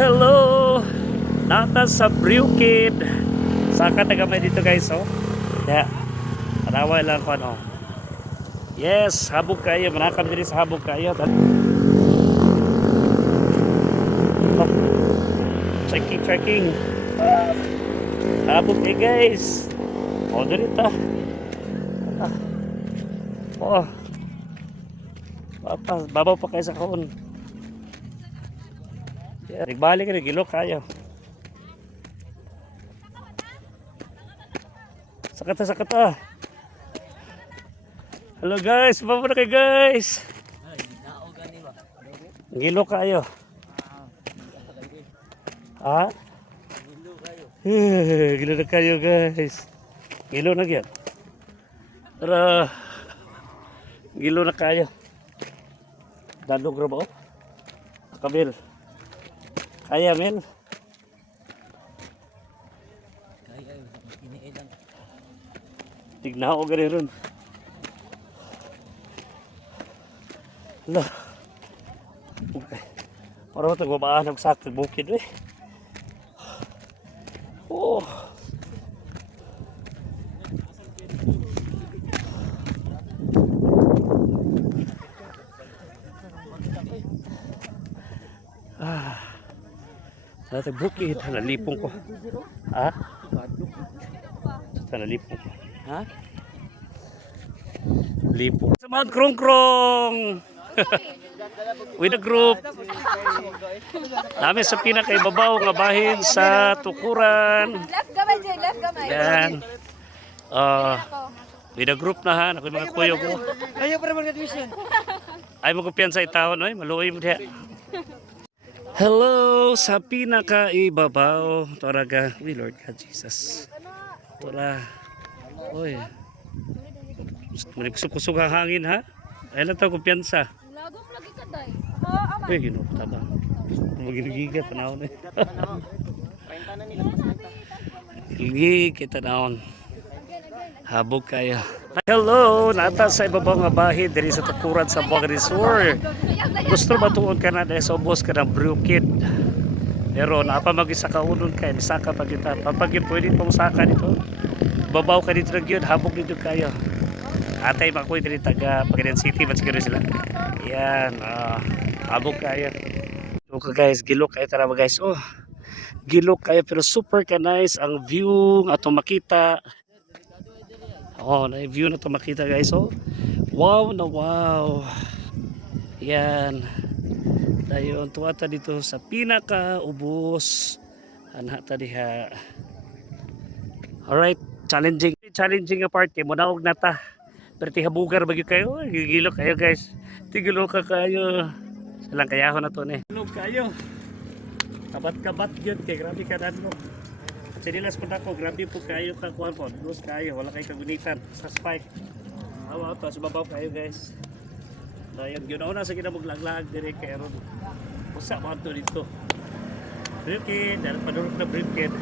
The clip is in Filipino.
Hello! Nata sa Brewkid. Saka tagamay dito guys, oh. Kaya, araway lang ko ano. Yes, habog kayo. Manakam din sa habog kayo. Checking. Habog kayo guys. O, dito. Oh. Babaw pa kayo sa kaon. Nagbalik ka, nagilok kayo. Sakata. Hello guys, baba na kayo guys. Gilok kayo. Ha? Gilo na kayo guys. Gilo na yan. Tara. Gilo na kayo. Dadog ra ba o? Kabil. Kaya men. Tignan ko gani ron. Hala. Okay. Para ito gumaan ang sakit bukid eh. Oh. Sa bukid, nalipong ko. Ha? Sa nalipong ko. Ha? Lipong. Sa Mount Krong. With the group. Namin sa pinakaibabaw nga bahin sa Tukuran. Left gamay. Yan. With the group na ha. Ako yung mga kuyo ko. Ayaw para mag-admission. Ay mo kumpiyan sa itaon. Ay, maluoy mo diya. Hello sa pinakaibabaw. Toraga. We Lord God Jesus. Tora. Oy. Kusog ang hangin ha. Ay lang tayo kumpiyansa. Lagom lagi ka day. Uy, ginupta ba? Magigigat panahon eh. Gigi kita naon. Habog kaya. Hello, nata sa ibabaw nga bahin diri sa Tukuran sa Buanga Resort. Gusto ba tuon ka na dahil sa ubos ka ng Brewkid? Pero napa mag-isa ka unon kay nisaka pa kita. Papagin pwede pong saka dito. Babaw ka dito nagyod, habog dito kayo. Atay makoy diri taga Pagadian City man siguro sila. Yan, habog kayo. Okay guys, gilok kayo tara guys. Oh. Gilok kayo pero super ka nice ang view nga ato makita. Oh, na view na to makita guys. Oh. Wow na wow. Yan. Dayon tuwata dito sa pinaka ubos. Anha ta diha. Alright, challenging nga part kay mo naog na ta. Pero tihabugar bagyo kayo. Gigilok kayo guys. Tigilok ka kayo. Salang kayahon na to ne. Gilok kayo. Kabat-kabat yun kay grabe ka dadlo. Sinilas po na ko, grabe po kayo kakuhan po. Lose kayo, wala kayo kagunitan sa spike. Awa pa, sumabaw kayo guys. Dayon, yun na sa kinamuglag-lag dire kay Aaron. Usa mo ito dito. Brewkid, dahil padulog na Brewkid.